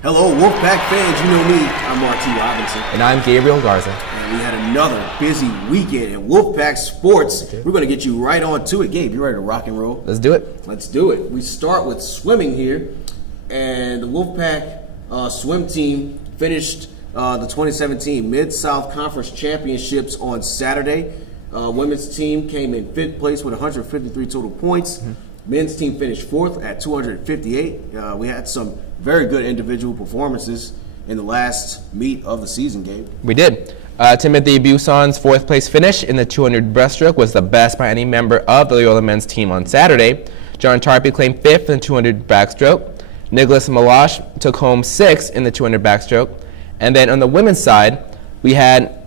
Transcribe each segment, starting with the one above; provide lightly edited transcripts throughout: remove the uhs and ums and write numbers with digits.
Hello, Wolfpack fans. You know me. I'm R.T. Robinson. And I'm Gabriel Garza. And we had another busy weekend in Wolfpack Sports. Okay. We're going to get you right on to it. Gabe, you ready to rock and roll? Let's do it. Let's do it. We start with swimming here. And the Wolfpack swim team finished the 2017 Mid-South Conference Championships on Saturday. Women's team came in 5th place with 153 total points. Mm-hmm. Men's team finished 4th at 258. We had some very good individual performances in the last meet of the season, Gabe. We did. Timothy Buson's 4th place finish in the 200 breaststroke was the best by any member of the Loyola men's team on Saturday. John Tarpey claimed 5th in the 200 backstroke. Nicholas Malash took home 6th in the 200 backstroke. And then on the women's side, we had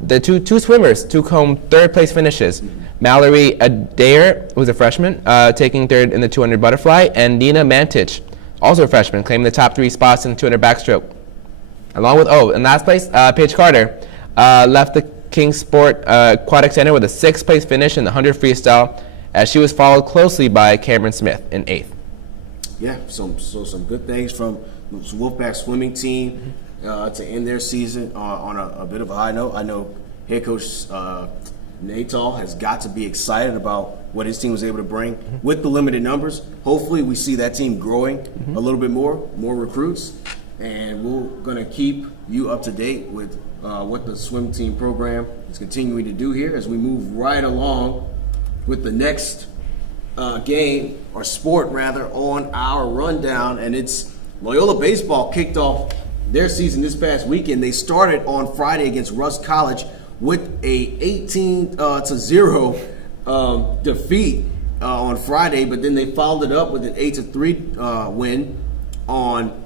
the two swimmers took home 3rd place finishes. Mallory Adair, who's a freshman, taking 3rd in the 200 butterfly, and Nina Mantich, also a freshman, claiming the top 3 spots in the 200 backstroke. Along with, in last place, Paige Carter left the Kingsport Aquatic Center with a 6th place finish in the 100 freestyle, as she was followed closely by Cameron Smith in 8th. Yeah, some good things from the Wolfpack swimming team to end their season on a bit of a high note. I know head coach Natal has got to be excited about what his team was able to bring with the limited numbers. Hopefully we see that team growing a little bit more recruits, and we're going to keep you up to date with what the swim team program is continuing to do here as we move right along with the next game, or sport rather, on our rundown. And it's Loyola baseball kicked off their season this past weekend. They started on Friday against Rusk College with a 18-0 defeat on Friday, but then they followed it up with an 8-3 win on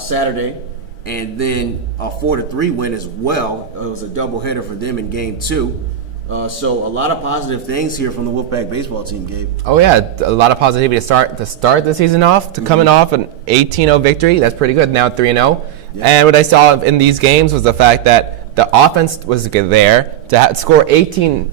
Saturday, and then a 4-3 win as well. It was a doubleheader for them in Game 2. So a lot of positive things here from the Wolfpack baseball team, Gabe. Oh yeah, a lot of positivity to start the season off. Coming off an 18-0 victory, that's pretty good. Now 3-0. Yeah. And what I saw in these games was the fact that the offense was there to score 18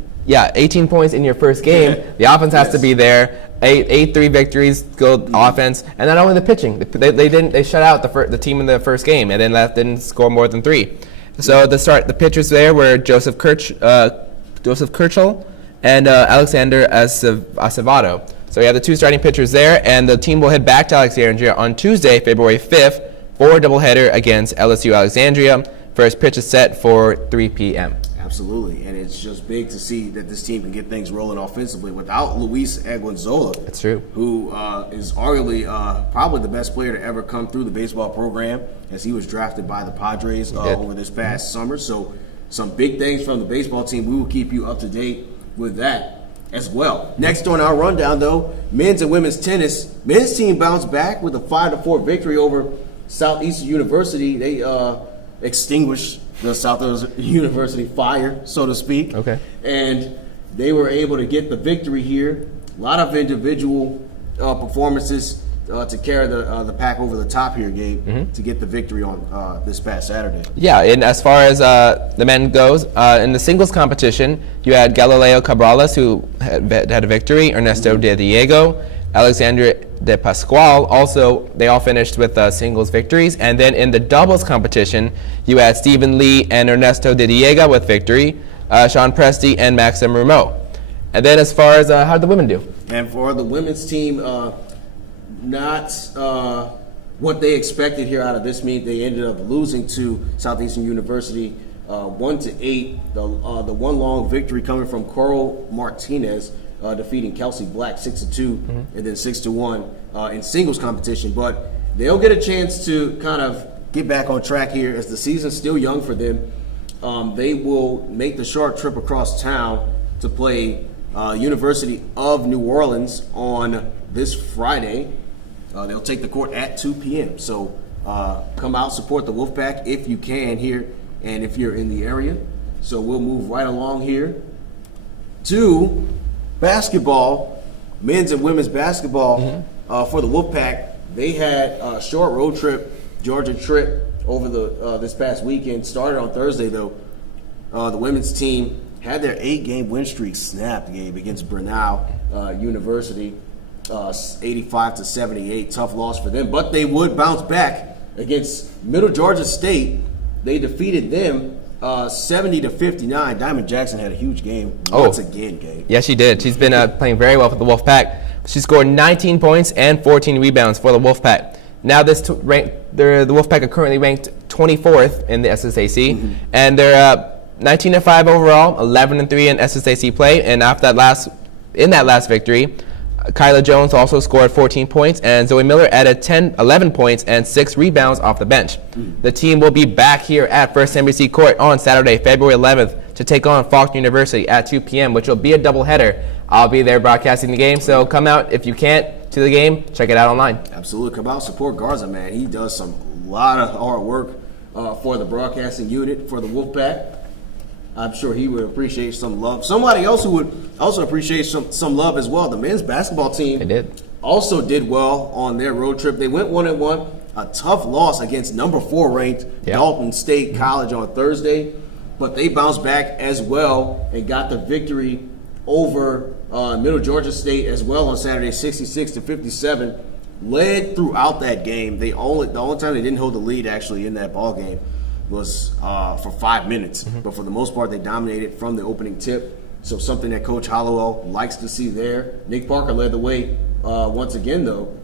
points in your first game. The offense has to be there. 8-3 victories, good offense, and not only the pitching. They shut out the team in the first game, and then didn't score more than 3. So the pitchers there were Joseph Kirchhoff and Alexander Acevedo. So we have the 2 starting pitchers there, and the team will head back to Alexandria on Tuesday, February 5th, for a doubleheader against LSU Alexandria. First pitch is set for 3 p.m. Absolutely, and it's just big to see that this team can get things rolling offensively without Luis Aguinzola. That's true. Who is arguably probably the best player to ever come through the baseball program, as he was drafted by the Padres over this past summer. So some big things from the baseball team. We will keep you up to date with that as well. Next on our rundown, though, men's and women's tennis. Men's team bounced back with a 5-4 victory over Southeastern University. They extinguished the Southeastern University fire, so to speak. Okay. And they were able to get the victory here. A lot of individual performances to carry the pack over the top here, Gabe, to get the victory on this past Saturday. Yeah, and as far as the men goes, in the singles competition, you had Galileo Cabrales, who had a victory, Ernesto de Diego, Alexandre de Pascual. Also, they all finished with singles victories. And then in the doubles competition, you had Stephen Lee and Ernesto de Diego with victory, Sean Presti and Maxim Rameau. And then as far as how did the women do? And for the women's team, not what they expected here out of this meet. They ended up losing to Southeastern University 1-8. The one long victory coming from Coral Martinez, defeating Kelsey Black 6-2 and then 6-1 in singles competition. But they'll get a chance to kind of get back on track here as the season's still young for them. They will make the short trip across town to play University of New Orleans on this Friday. They'll take the court at 2 p.m. So come out, support the Wolfpack if you can here and if you're in the area. So we'll move right along here to basketball, men's and women's basketball for the Wolfpack. They had a short road trip, Georgia trip, over this past weekend. Started on Thursday, though. The women's team had their 8-game win streak snapped, Gabe, against Brenau University. 85-78. Tough loss for them, but they would bounce back against Middle Georgia State. They defeated them 70-59. Diamond Jackson had a huge game once again, Gabe. Yes, she did. She's been playing very well for the Wolfpack. She scored 19 points and 14 rebounds for the Wolfpack. Now the Wolfpack are currently ranked 24th in the SSAC, and they're 19-5 overall, 11-3 in SSAC play. And after that last victory, Kyla Jones also scored 14 points, and Zoe Miller added 11 points and 6 rebounds off the bench. The team will be back here at First NBC Court on Saturday, February 11th, to take on Faulkner University at 2 p.m., which will be a doubleheader. I'll be there broadcasting the game, so come out if you can't to the game. Check it out online. Absolutely. Come out, support Garza, man. He does a lot of hard work for the broadcasting unit, for the Wolfpack. I'm sure he would appreciate some love. Somebody else who would also appreciate some love as well. The men's basketball team also did well on their road trip. They went 1-1. A tough loss against number 4 ranked Dalton State College on Thursday, but they bounced back as well and got the victory over Middle Georgia State as well on Saturday, 66-57. Led throughout that game. The only time they didn't hold the lead actually in that ball game was for 5 minutes. But for the most part, they dominated from the opening tip. So something that Coach Hollowell likes to see there. Nick Parker led the way once again, though,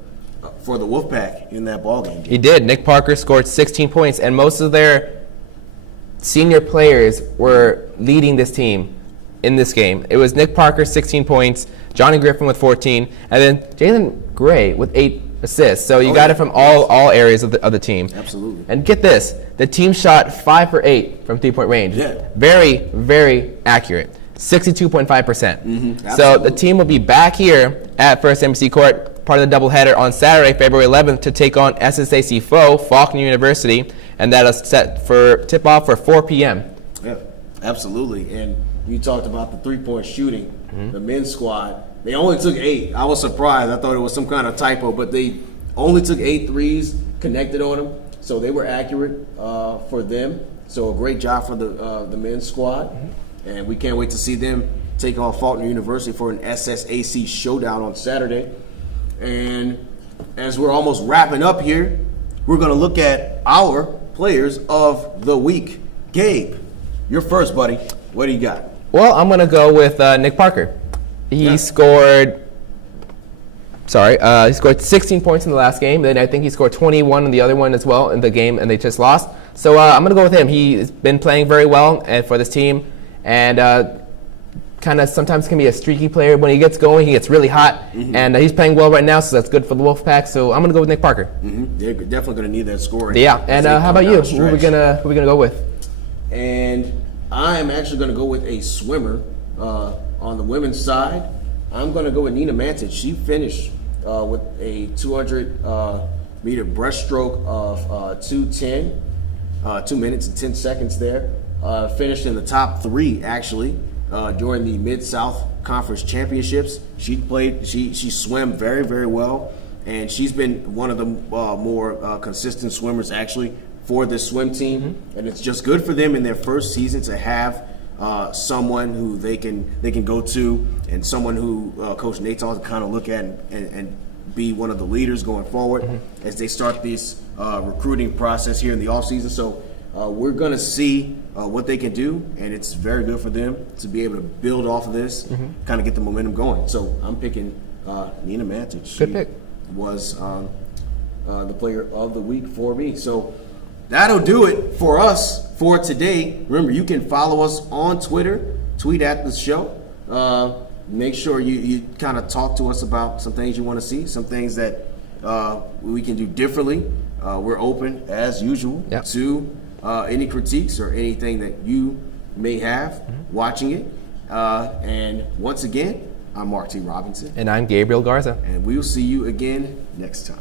for the Wolfpack in that ball game. He did. Nick Parker scored 16 points, and most of their senior players were leading this team in this game. It was Nick Parker, 16 points, Johnny Griffin with 14, and then Jalen Gray with 8 assists. So you got it from all areas of the team. Absolutely. And get this, the team shot 5 for 8 from 3-point range. Yeah. Very, very accurate. 62.5%. So the team will be back here at First NBC Court, part of the doubleheader on Saturday, February 11th, to take on SSAC foe Faulkner University, and that is set for tip-off for 4 p.m. Yeah, absolutely. And you talked about the 3-point shooting. The men's squad, they only took 8. I was surprised. I thought it was some kind of typo, but they only took 8 threes, connected on them, so they were accurate for them. So a great job for the men's squad, and we can't wait to see them take on Faulkner University for an SSAC showdown on Saturday. And as we're almost wrapping up here, we're going to look at our players of the week. Gabe, you're first, buddy. What do you got? Well, I'm going to go with Nick Parker. He scored 16 points in the last game. Then I think he scored 21 in the other one as well in the game, and they just lost. So I'm going to go with him. He's been playing very well for this team, and kind of sometimes can be a streaky player. When he gets going, he gets really hot, and he's playing well right now, so that's good for the Wolfpack. So I'm going to go with Nick Parker. They're definitely going to need that scoring. Yeah, and how about you? Who are we gonna go with? And I'm actually going to go with a swimmer on the women's side. I'm going to go with Nina Mantic. She finished with a 200-meter breaststroke of 2:10, 2 minutes and 10 seconds there. Finished in the top 3 actually during the Mid-South Conference Championships. She swam very, very well, and she's been one of the more consistent swimmers actually for this swim team, and it's just good for them in their first season to have someone who they can go to, and someone who Coach Natal can kind of look at and be one of the leaders going forward as they start this recruiting process here in the offseason. So we're going to see what they can do, and it's very good for them to be able to build off of this, kind of get the momentum going. So I'm picking Nina Mantic. Good pick. Was the player of the week for me. So that'll do it for us for today. Remember, you can follow us on Twitter, tweet at the show. Make sure you kind of talk to us about some things you want to see, some things that we can do differently. We're open, as usual, to any critiques or anything that you may have watching it. And once again, I'm Mark T. Robinson. And I'm Gabriel Garza. And we'll see you again next time.